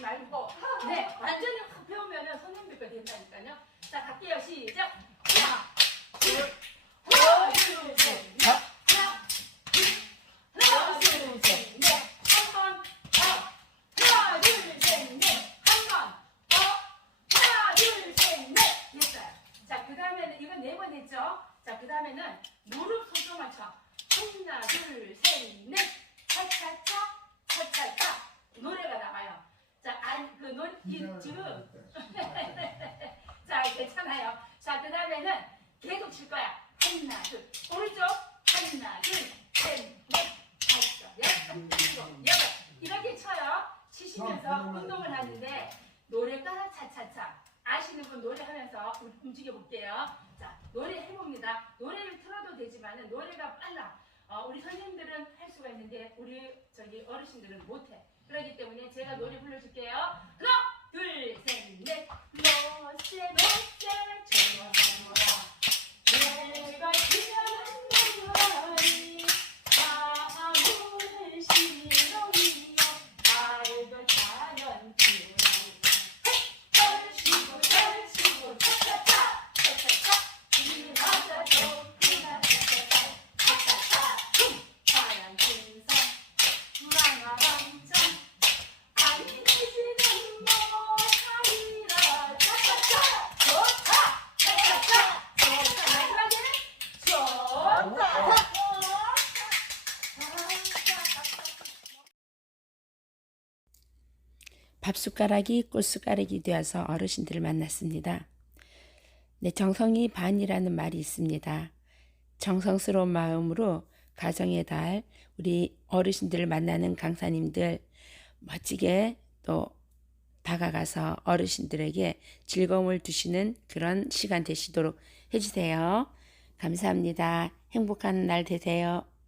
말고. 네 완전히 확 배우면은 선생님 거 된다니까요. 자 갈게요. 시작 하나 둘 하나 둘셋 하나 하나 둘셋넷한번 하나 둘셋넷한번 하나 둘셋넷 됐어요 자 그 다음에는 이건 네 번 했죠 자 그 다음에는 무릎 소조 맞춰. 하나 둘 셋 넷. 차차차 차차차 노래가 나와요. 자 안그노이 지금 자 괜찮아요. 자 그 다음에는 계속 칠 거야. 하나 둘. 오른쪽. 하나 둘 셋 넷. 다섯 여섯 일곱 여덟. 이렇게 쳐요. 치시면서 운동을 하는데 노래 따라 차차차 아시는 분 노래하면서 우- 움직여 볼게요. 자 노래 해봅니다 노래를 틀어도 되지만은 노래가 빨라. 어, 우리 선생님들은 할 수가 있는데 우리 저기 어르신들은 못해. 그렇기 때문에 제가 노래 불러줄게요. 하나 둘 셋 넷. 노세 노세 조용하노라 내가 지나는 날이 마음을 시롱이요 알고 자연 길 밥숟가락이 꿀숟가락이 되어서 어르신들을 만났습니다. 네, 정성이 반이라는 말이 있습니다. 정성스러운 마음으로 가정의 달 우리 어르신들을 만나는 강사님들 멋지게 또 다가가서 어르신들에게 즐거움을 주시는 그런 시간 되시도록 해주세요. 감사합니다. 행복한 날 되세요.